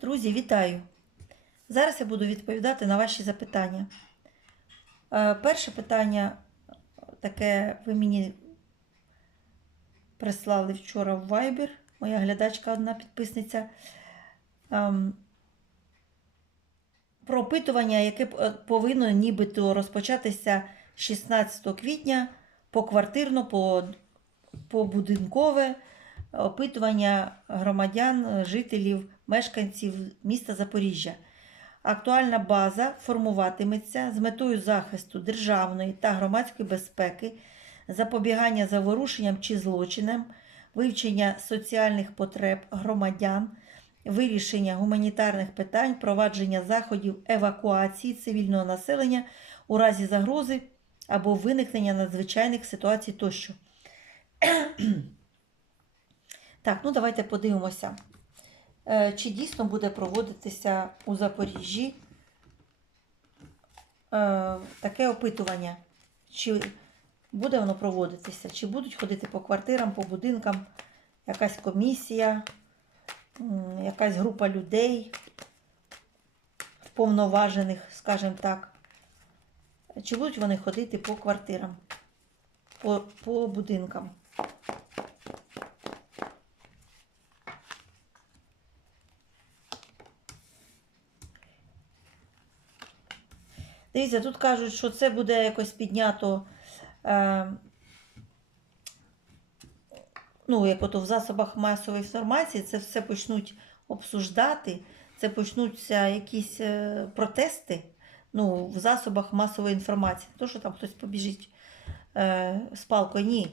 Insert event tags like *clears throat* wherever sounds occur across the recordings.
Друзі, вітаю! Зараз я буду відповідати на ваші запитання. Е, Перше питання таке ви мені прислали вчора в Viber, моя глядачка одна підписниця. Ем, Про опитування, яке повинно нібито розпочатися 16 квітня поквартирно, по, побудинкове опитування громадян, жителів, мешканців міста Запоріжжя. Актуальна база формуватиметься з метою захисту державної та громадської безпеки, запобігання заворушенням чи злочинам, вивчення соціальних потреб громадян, вирішення гуманітарних питань, провадження заходів евакуації цивільного населення у разі загрози або виникнення надзвичайних ситуацій тощо. *clears throat* Так, ну давайте подивимося, чи дійсно буде проводитися у Запоріжжі е, таке опитування. Чи буде воно проводитися, чи будуть ходити по квартирам, по будинкам якась комісія, якась група людей, вповноважених, скажімо так. Чи будуть вони ходити по квартирам, по, по будинкам? Дивіться, тут кажуть, що це буде якось піднято. Е, ну, як ото в засобах масової інформації, це все почнуть обсуждати, це почнуться якісь е, протести ну, в засобах масової інформації. Не то, що там хтось побіжить е, з палкою, ні.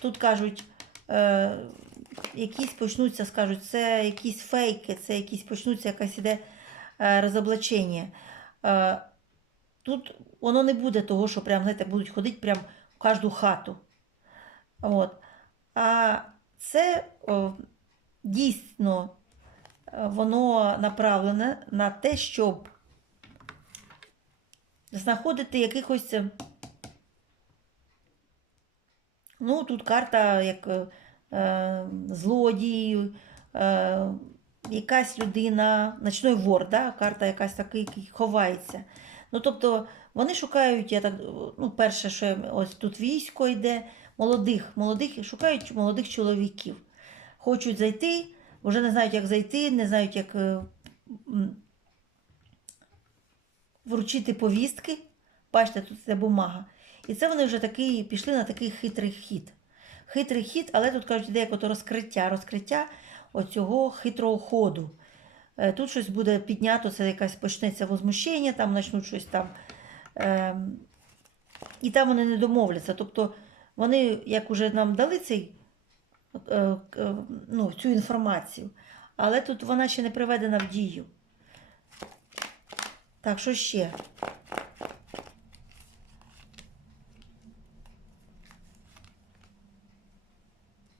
Тут кажуть, е, якісь почнуться, скажуть, це якісь фейки, це якісь почнуться якась іде е, розоблачення. Е, Тут воно не буде того, що прям, знаєте, будуть ходити прям в кожну хату. От. А це о, дійсно е, воно направлене на те, щоб знаходити якихось. е, Ну, тут карта як е, е, злодій, е, якась людина, ночний вор, да? карта якась така, який ховається. Ну, тобто, вони шукають, я так, ну, перше, що ось тут військо йде, молодих, молодих, шукають молодих чоловіків. Хочуть зайти, вже не знають, як зайти, не знають, як е, вручити повістки. Бачите, тут це бумага. І це вони вже такий, пішли на такий хитрий хід. Хитрий хід, але тут кажуть, іде як ото розкриття, розкриття оцього хитрого ходу. Е, Тут щось буде піднято, це якась почнеться возмущення, там почнуть щось там. Е, і там вони не домовляться. Тобто вони, як уже нам дали цей, е, ну, цю інформацію, але тут вона ще не приведена в дію. Так, що ще?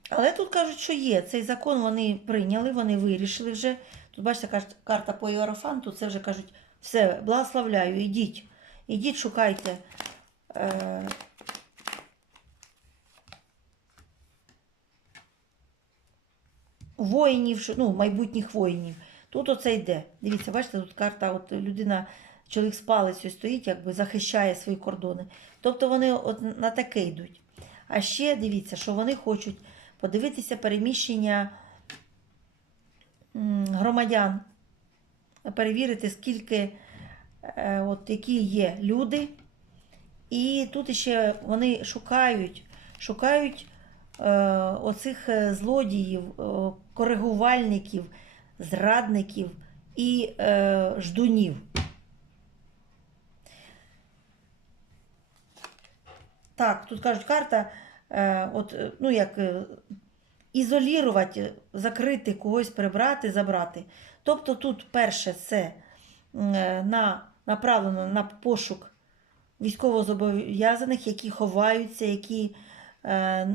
Але тут кажуть, що є. Цей закон вони прийняли, вони вирішили вже. Тут, бачите, карта по Іерофанту, це вже кажуть, все, благословляю, ідіть. Ідіть, шукайте. Е... Воїнів, ну, майбутніх воїнів. Тут оце йде. Дивіться, бачите, тут карта, от людина, чоловік з палицею стоїть, якби захищає свої кордони. Тобто вони от на таке йдуть. А ще дивіться, що вони хочуть подивитися переміщення громадян, перевірити, скільки, е, от, які є люди. І тут ще вони шукають, шукають е, оцих е, злодіїв, коригувальників, зрадників і ждунів. Так, тут кажуть, карта, от, ну як ізолірувати, закрити, когось прибрати, забрати. Тобто тут перше це е, на, направлено на пошук військовозобов'язаних, які ховаються, які е,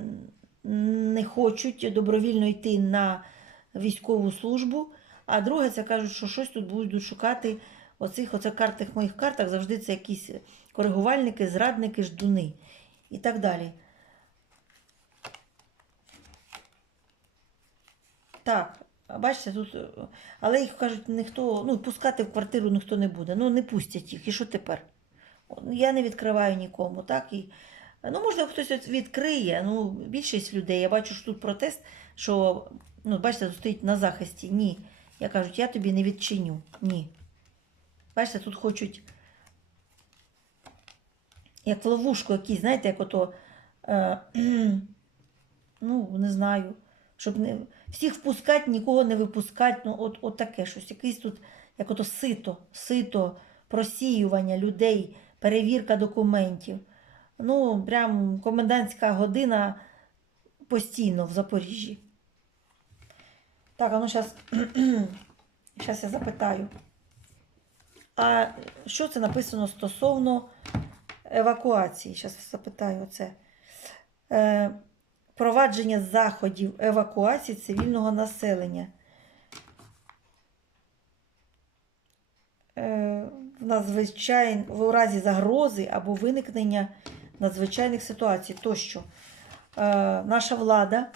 не хочуть добровільно йти на військову службу. А друге, це кажуть, що щось тут будуть шукати оцих оце картах моїх картах завжди це якісь коригувальники, зрадники, ждуни і так далі. Так, Бачите, тут. е, Але їх кажуть, ніхто, ну, пускати в квартиру ніхто не буде. Ну, не пустять їх. І що тепер? Я не відкриваю нікому, так? І, ну, можливо, хтось відкриє. Ну, більшість людей. Я бачу, що тут протест, що, ну, бачите, тут стоїть на захисті. Ні. Я кажуть, я тобі не відчиню. Ні. Бачите, тут хочуть. Як ловушку якісь, знаєте, як ото. Е, *clears throat* ну, не знаю. Щоб не, всіх впускати, нікого не випускати. Ну, от, от таке щось. Якийсь тут, як ото сито, сито, просіювання людей, перевірка документів. Ну, прям комендантська година постійно в Запоріжжі. Так, а ну зараз *clears throat* я запитаю. А що це написано стосовно евакуації? Зараз запитаю це. Е, провадження заходів евакуації цивільного населення. Е, надзвичай... в разі загрози або виникнення надзвичайних ситуацій тощо. Е, наша влада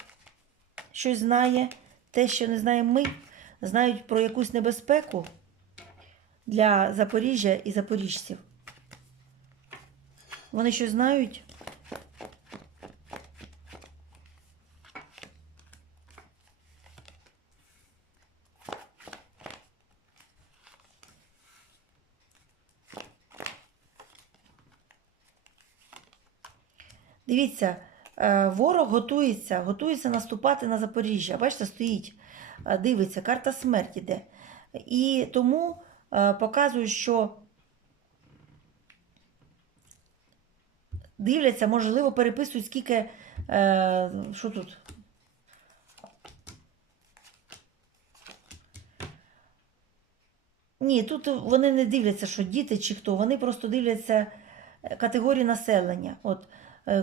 щось знає, те, що не знаємо ми, знають про якусь небезпеку для Запоріжжя і запоріжців. Вони щось знають. Дивіться, е, ворог готується, готується наступати на Запоріжжя. Бачите, стоїть, е, дивиться, карта смерті йде. І тому е, показую, що дивляться, можливо, переписують, скільки. Що тут? Ні, тут вони не дивляться, що діти чи хто. Вони просто дивляться категорії населення. От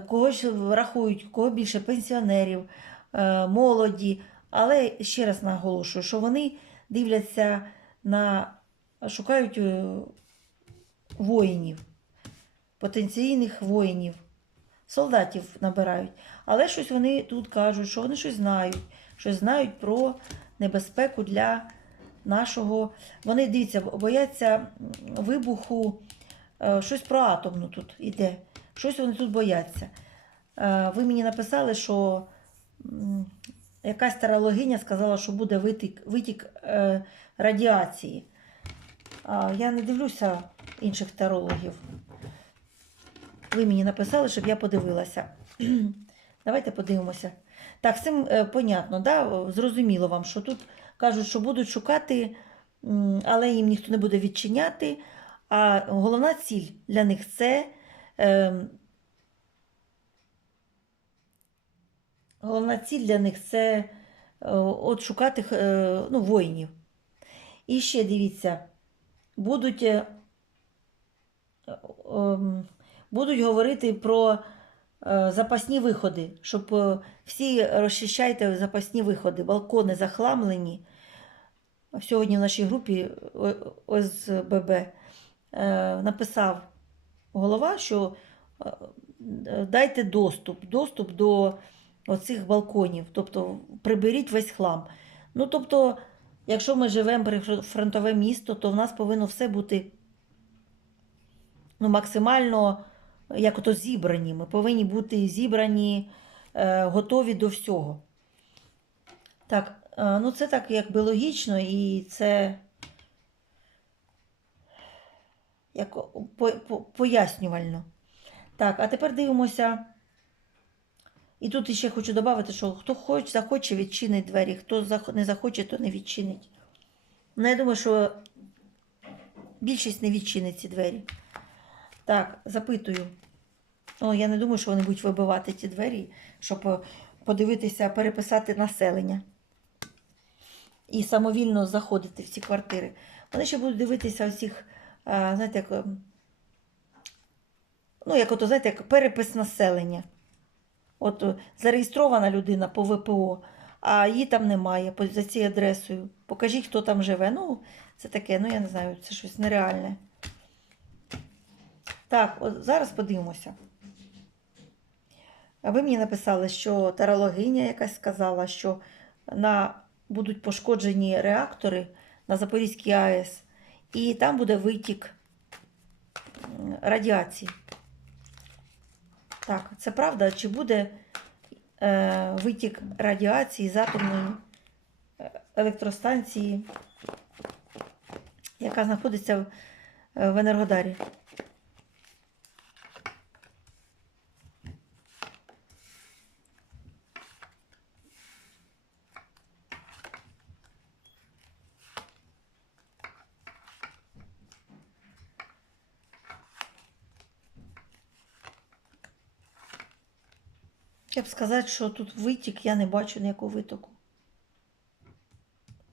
когось рахують, кого більше пенсіонерів, е, молоді. Але ще раз наголошую, що вони дивляться на шукають е, воїнів, потенційних воїнів, солдатів набирають. Але щось вони тут кажуть, що вони щось знають, щось знають про небезпеку для нашого. Вони дивіться, бояться вибуху, е, щось про атомну тут іде. Щось вони тут бояться. Е, Ви мені написали, що якась тарологиня сказала, що буде витік, витік е, радіації. Я не дивлюся інших тарологів. Ви мені написали, щоб я подивилася. *clears throat* Давайте подивимося. Так, з цим е, понятно, да? зрозуміло вам, що тут кажуть, що будуть шукати, але їм ніхто не буде відчиняти. А головна ціль для них це. Е, головна ціль для них це е, от шукати е, ну, воїнів. І ще дивіться, будуть, е, ем, будуть говорити про запасні виходи, щоб всі розчищайте запасні виходи, балкони захламлені. Сьогодні в нашій групі ОСББ написав голова, що е, дайте доступ, доступ до оцих балконів, тобто приберіть весь хлам. Ну, тобто, якщо ми живемо прифронтове місто, то в нас повинно все бути ну, максимально як ото зібрані. Ми повинні бути зібрані, е, готові до всього. Так, е, ну це так якби логічно, і це як по, по, пояснювально. Так, а тепер дивимося. І тут ще хочу додати, що хто хоче, захоче, відчинить двері, хто не захоче, то не відчинить. Ну, я думаю, що більшість не відчинить ці двері. Так, запитую. Ну, я не думаю, що вони будуть вибивати ті двері, щоб е, подивитися, переписати населення. І самовільно заходити в ці квартири. Вони ще будуть дивитися усіх, знаєте, як, ем, ну, як ото, знаєте, як перепис населення. От е, зареєстрована людина по ВПО, а її там немає за цією адресою. Покажіть, хто там живе. Ну, це таке, ну я не знаю, це щось нереальне. Так, от зараз подивимося. Ви мені написали, що тарологиня якась сказала, що на будуть пошкоджені реактори на Запорізькій АЕС, і там буде витік радіації. Так, це правда? Чи буде е, витік радіації з атомної е, електростанції, яка знаходиться е, в Енергодарі? Я б сказати, що тут витік, я не бачу ніякого витоку.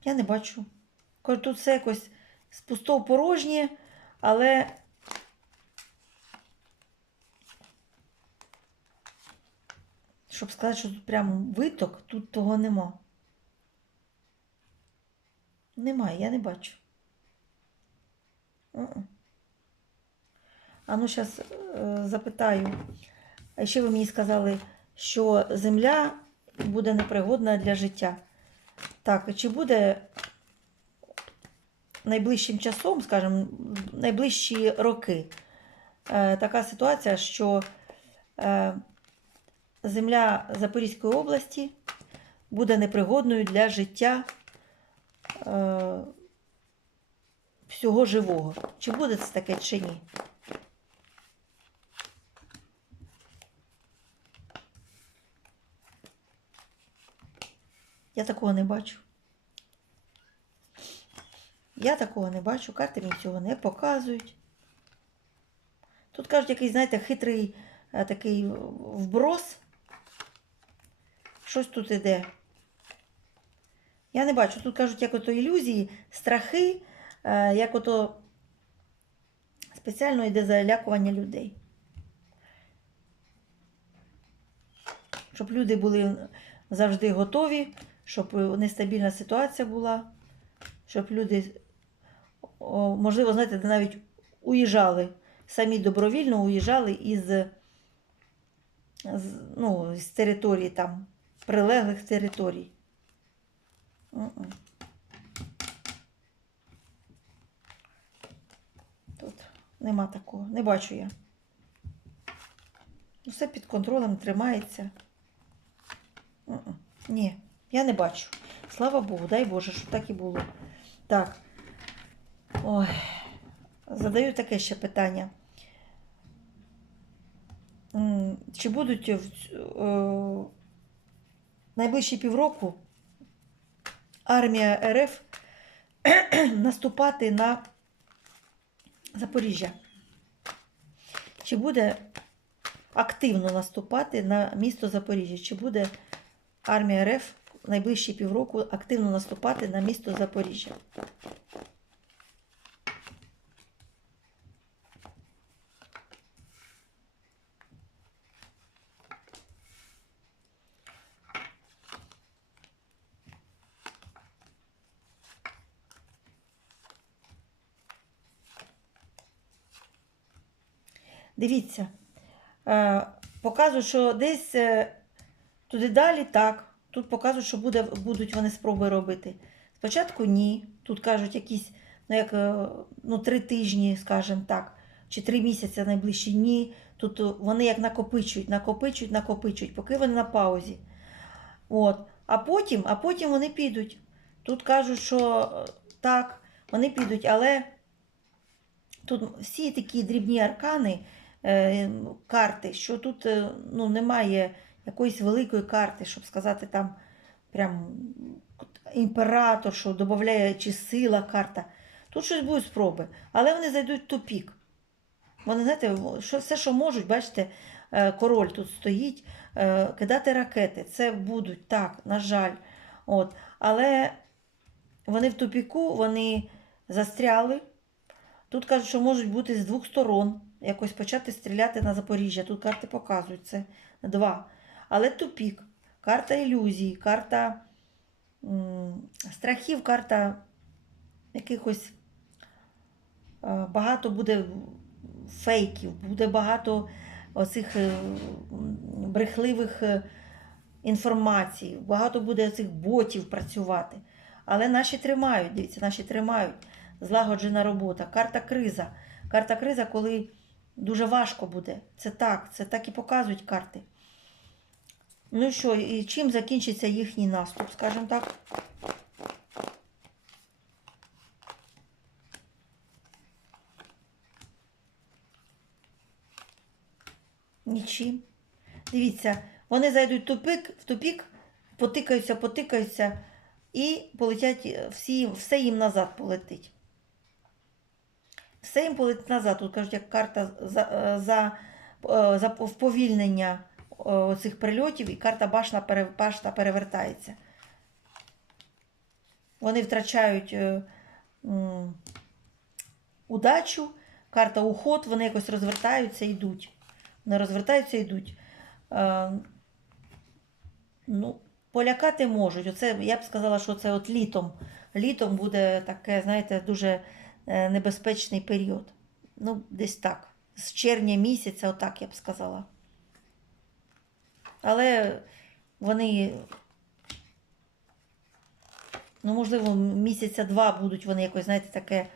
Я не бачу. Тут все якось з пустого порожнє, але. Щоб сказати, що тут прямо виток, тут того нема. Немає, я не бачу. А ну, зараз запитаю. А ще ви мені сказали, що земля буде непригодна для життя. Так, чи буде найближчим часом, скажімо, найближчі роки е, така ситуація, що е, земля Запорізької області буде непригодною для життя е, всього живого. Чи буде це таке, чи ні? Я такого не бачу. Я такого не бачу, карти мені цього не показують. Тут кажуть, якийсь, знаєте, хитрий е, такий вброс. Щось тут іде. Я не бачу. Тут кажуть, як ото ілюзії, страхи, е, як ото спеціально йде залякування людей. Щоб люди були завжди готові, щоб нестабільна ситуація була, щоб люди, можливо, знаєте, навіть уїжджали, самі добровільно уїжджали із, ну, з території там, прилеглих територій. Тут нема такого, не бачу я. Все під контролем тримається. Ні, я не бачу. Слава Богу, дай Боже, щоб так і було. Так. Ой. Задаю таке ще питання. Чи будуть в ць- е, найближчі півроку армія РФ *clears throat* наступати на Запоріжжя? Чи буде активно наступати на місто Запоріжжя? Чи буде армія РФ найближчі півроку активно наступати на місто Запоріжжя? Дивіться, е, показують, що десь е, туди далі так. Тут показують, що буде, будуть вони спроби робити. Спочатку ні. Тут кажуть якісь, ну як е, ну, три тижні, скажімо так, чи три місяці найближчі ні. Тут е, вони як накопичують, накопичують, накопичують, поки вони на паузі. От. А потім, а потім вони підуть. Тут кажуть, що е, так, вони підуть, але тут всі такі дрібні аркани, карти, що тут ну, немає якоїсь великої карти, щоб сказати там прям імператор, що додає чи сила карта. Тут щось будуть спроби, але вони зайдуть в тупік. Вони, знаєте, що, все, що можуть, бачите, е, король тут стоїть, е, кидати ракети. Це будуть, так, на жаль. От. Але вони в тупіку, вони застряли. Тут кажуть, що можуть бути з двох сторон, якось почати стріляти на Запоріжжя. Тут карти показують це два. Але тупік, карта ілюзій, карта страхів, карта якихось е, багато буде фейків, буде багато оцих е, брехливих е, інформацій, багато буде цих ботів працювати. Але наші тримають, дивіться, наші тримають. Злагоджена робота. Карта криза. Карта криза, коли дуже важко буде. Це так, це так і показують карти. Ну що, і чим закінчиться їхній наступ, скажімо так? Нічим. Дивіться, вони зайдуть в тупик, в тупік, потикаються, потикаються і полетять е, всі, все їм назад полетить. Все їм полетить назад. Тут кажуть, як карта за, е, за, е, за вповільнення цих прильотів, і карта пере- башта перевертається. Вони втрачають е, удачу, карта уход, вони якось розвертаються і йдуть. Вони розвертаються і йдуть. Е, ну, полякати можуть. Оце, я б сказала, що це от літом. Літом буде таке, знаєте, дуже е, небезпечний період. Ну, десь так. З червня місяця, отак я б сказала. Але вони, ну, можливо, місяця два будуть вони якось, знаєте, таке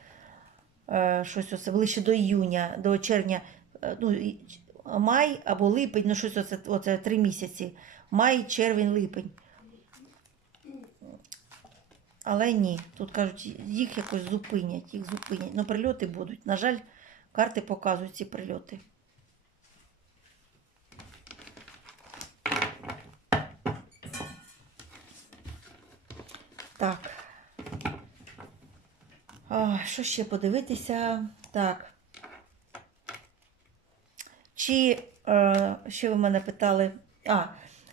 е, щось оце ближче до іюня, до червня. Е, ну, май або липень, ну щось оце, оце три місяці. Май, червень, липень. Але ні, тут кажуть, їх якось зупинять, їх зупинять. Ну, прильоти будуть. На жаль, карти показують ці прильоти. Так. А, що ще подивитися? Так. Чи, е, ще ви мене питали, а,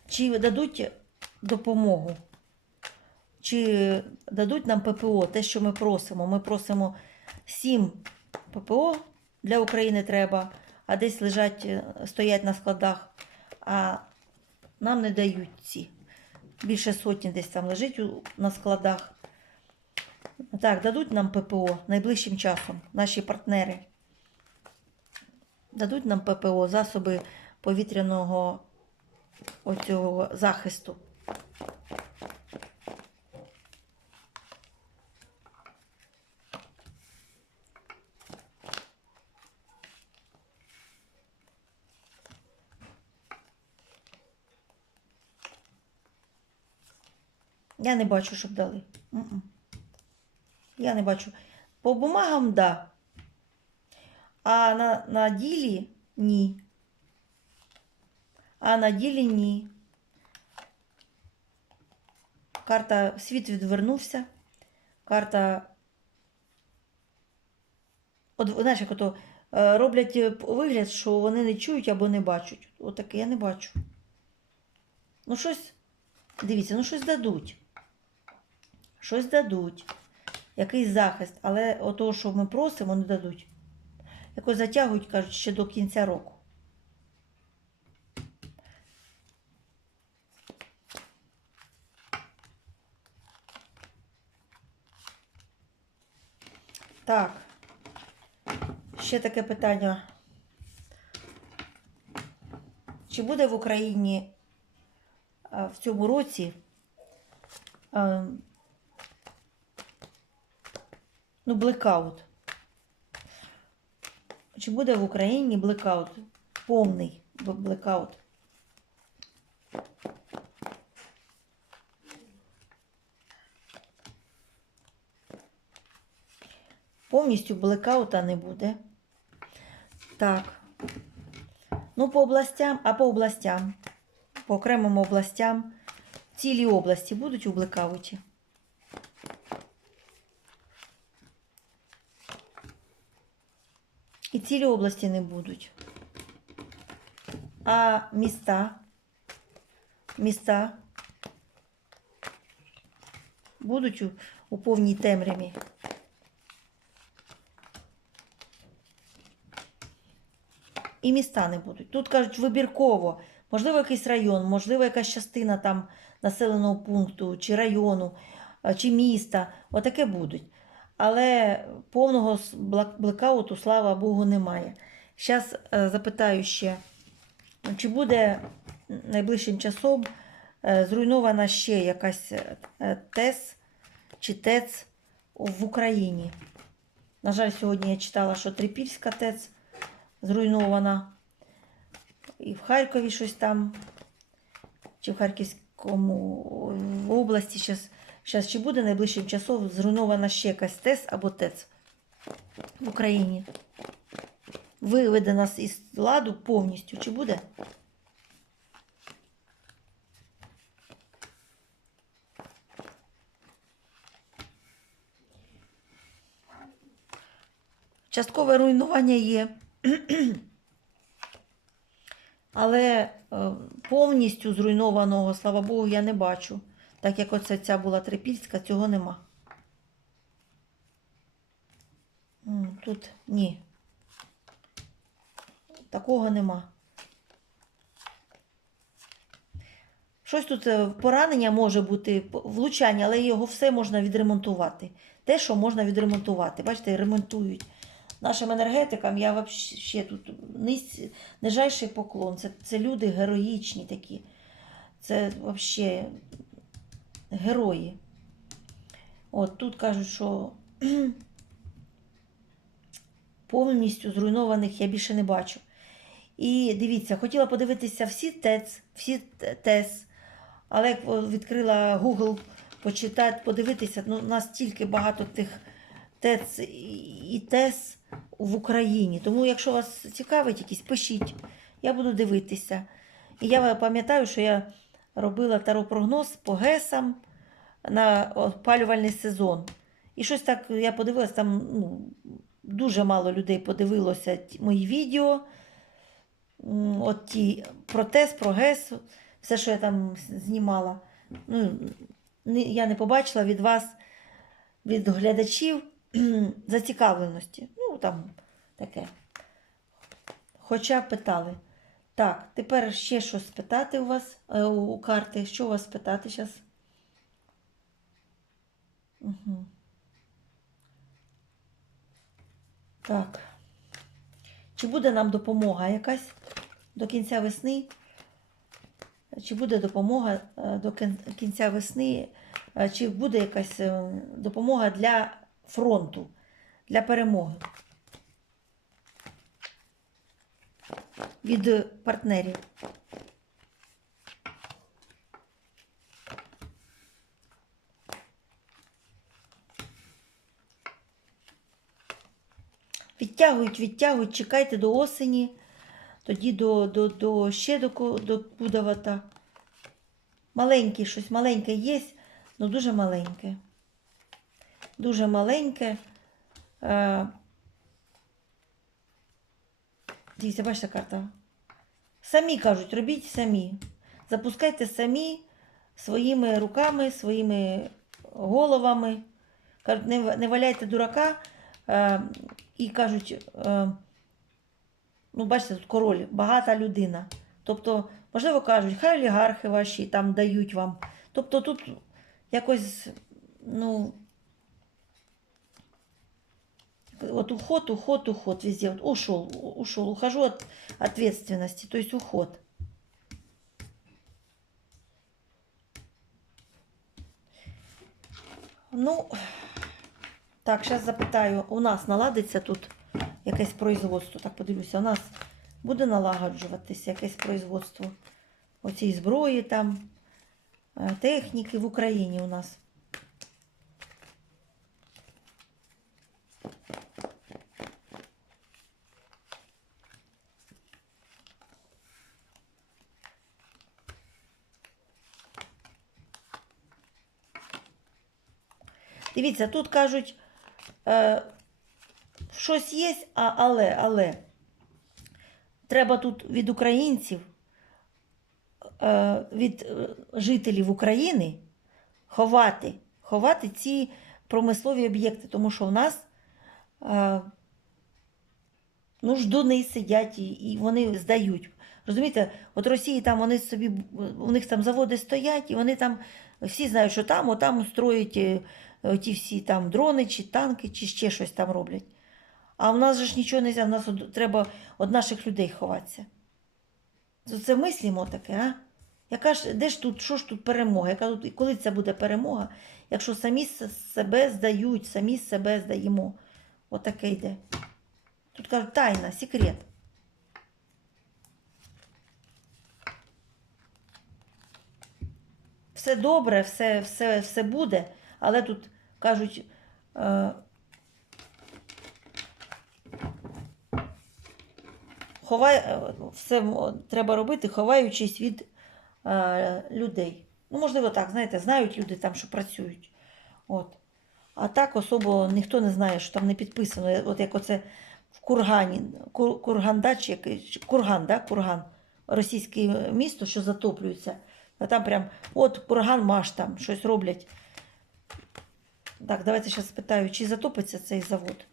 чи дадуть допомогу? Чи дадуть нам ППО, те, що ми просимо? Ми просимо 7 ППО для України треба, а десь лежать, е, стоять на складах, а нам не дають ці. Більше сотні десь там лежить у- на складах. Так, дадуть нам ППО найближчим часом, наші партнери. Дадуть нам ППО, засоби повітряного оцього захисту. Я не бачу, щоб дали. Я не бачу. По бумагам да. А на, на ділі ні. А на ділі ні. Карта світ відвернувся. Карта. От, знаєш, як ото е, роблять е, вигляд, що вони не чують або не бачать. Отаке я не бачу. Ну, щось. Дивіться, ну щось дадуть. Щось дадуть. Якийсь захист. Але ото, що ми просимо, не дадуть. Якось затягують, кажуть, ще до кінця року. Так. Ще таке питання. Чи буде в Україні в цьому році а, ну, блекаут? Чи буде в Україні блекаут? Повний блекаут? Повністю блекаута не буде. Так. Ну, по областям, а по областям, по окремим областям, цілі області будуть у блекауті? І цілі області не будуть. А міста? Міста будуть у, у повній темряві. І міста не будуть. Тут кажуть вибірково. Можливо, якийсь район, можливо, якась частина там населеного пункту, чи району, чи міста. Отаке будуть. Але повного блекауту, слава Богу, немає. Зараз запитаю ще, чи буде найближчим часом е, зруйнована ще якась е, ТЕС чи ТЕЦ в Україні. На жаль, сьогодні я читала, що Трипільська ТЕЦ зруйнована. І в Харкові щось там, чи в Харківському в області зараз, зараз чи буде найближчим часом зруйнована ще якась ТЕС або ТЕЦ в Україні. Виведена з із ладу повністю. Чи буде? Часткове руйнування є. *clears throat* Але е, повністю зруйнованого, слава Богу, я не бачу. Так як оце ця була трипільська, цього нема. Тут ні. Такого нема. Щось тут е, поранення може бути, влучання, але його все можна відремонтувати. Те, що можна відремонтувати. Бачите, ремонтують. Нашим енергетикам я взагалі тут нижайший поклон. Це, це люди героїчні такі. Це взагалі герої. От тут кажуть, що *clears throat* повністю зруйнованих я більше не бачу. І дивіться, хотіла подивитися всі ТЕЦ, всі ТЕС, але як відкрила Google почитати, подивитися, ну, настільки багато тих ТЕЦ і ТЕС в Україні. Тому, якщо вас цікавить якісь, пишіть, я буду дивитися. І я пам'ятаю, що я робила таропрогноз по ГЕСам на опалювальний сезон. І щось так я подивилася, там ну, дуже мало людей подивилося мої відео. От ті про ТЕС, про ГЕС, все, що я там знімала. Ну, я не побачила від вас, від глядачів *clears throat* зацікавленості. Ну, там таке. Хоча питали. Так, тепер ще щось спитати у вас е, у карти. Що у вас спитати зараз? Угу. Так. Чи буде нам допомога якась до кінця весни? Чи буде допомога е, до кінця весни? Е, Чи буде якась е, допомога для фронту, для перемоги? Від партнерів. Відтягують, відтягують, чекайте до осені, тоді до, до, до ще до, до Кудовата. Маленьке щось, маленьке є, але дуже маленьке. Дуже маленьке. Е, Дивіться, бачите карта. Самі кажуть, робіть самі. Запускайте самі своїми руками, своїми головами. Не, ва- не валяйте дурака. І кажуть, е, ну, бачите, тут король, багата людина. Тобто, можливо, кажуть, хай олігархи ваші там дають вам. Тобто тут якось, ну, от уход, уход, уход везде. Вот ушел, ушел, ухожу от ответственности, то есть уход. Ну, так, зараз запитаю, у нас наладиться тут якесь производство. Так, подивлюся, у нас буде налагоджуватися якесь производство оцій зброї там, е, техніки в Україні у нас. Дивіться, тут кажуть, е, щось є, а, але, але треба тут від українців, е, від е, жителів України ховати, ховати ці промислові об'єкти, тому що в нас е, ну, ждуни сидять і, і вони здають. Розумієте, от Росії там вони собі, у них там заводи стоять, і вони там всі знають, що там, отам строять е, ті всі там дрони, чи танки, чи ще щось там роблять. А в нас же ж нічого не можна, в нас треба від наших людей ховатися. Це- мислимо таке, а? Яка ж, де ж тут, що ж тут перемога? Яка тут, коли це буде перемога, якщо самі себе здають, самі себе здаємо? Отаке йде. Тут кажуть, тайна, секрет. Все добре, все, все, все буде, але тут кажуть. Е, ховай, е, все треба робити, ховаючись від е, людей. Ну, можливо, так, знаєте, знають люди там, що працюють. От. А так особо ніхто не знає, що там не підписано. От як оце в Кургані, Кур, Курганда чи який- Курган, да? Курган, російське місто, що затоплюється. А там прям, от Курган Маш там щось роблять. Так, давайте зараз спитаю, чи затопиться цей завод.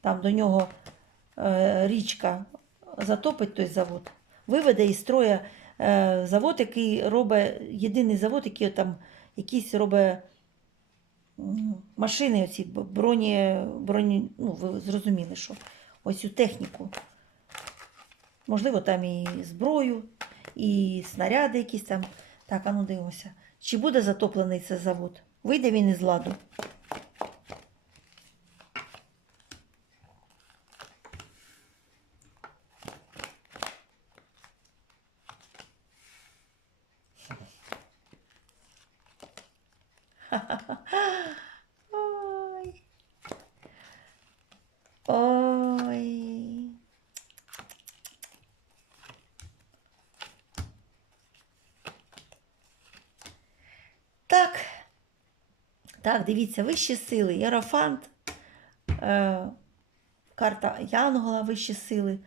Там до нього е, річка затопить той завод. Виведе із строя е, завод, який робить, єдиний завод, який там якісь робить машини, оці броні, броні, ну, ви зрозуміли, що ось цю техніку. Можливо, там і зброю, і снаряди якісь там. Так, а ну дивимося. Чи буде затоплений цей завод? Вийде він із ладу? Ой. Ой. Так. Так, дивіться, вищі сили, Єрофант, е, карта Янгола, вищі сили.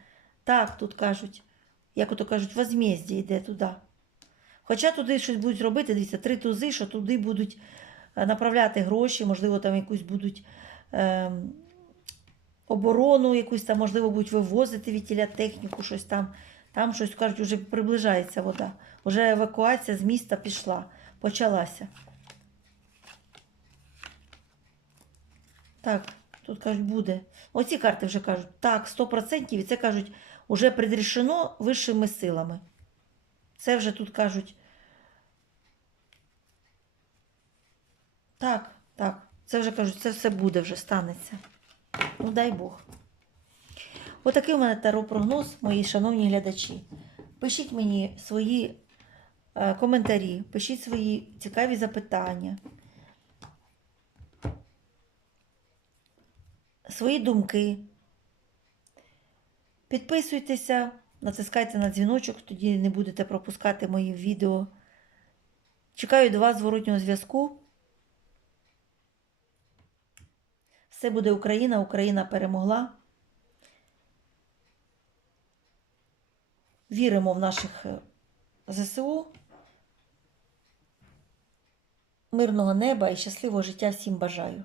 Так, тут кажуть, як ото кажуть, возмездя йде туди. Хоча туди щось будуть робити, дивіться, три тузи, що туди будуть е, направляти гроші, можливо, там якусь будуть е, оборону, якусь там, можливо, будуть вивозити від тіля техніку, щось там. Там щось кажуть, вже приближається вода. Вже евакуація з міста пішла, почалася. Так, тут кажуть, буде. Оці карти вже кажуть, так, 100%, і це кажуть, вже предрішено вищими силами. Це вже тут кажуть. Так, так. Це вже кажуть, це все буде, вже станеться. Ну, дай Бог. Отакий у мене таро-прогноз, мої шановні глядачі. Пишіть мені свої е, коментарі, пишіть свої цікаві запитання, свої думки. Підписуйтеся, натискайте на дзвіночок, тоді не будете пропускати мої відео. Чекаю до вас зворотнього зв'язку. Все буде Україна, Україна перемогла. Віримо в наших е, ЗСУ. Мирного неба і щасливого життя всім бажаю.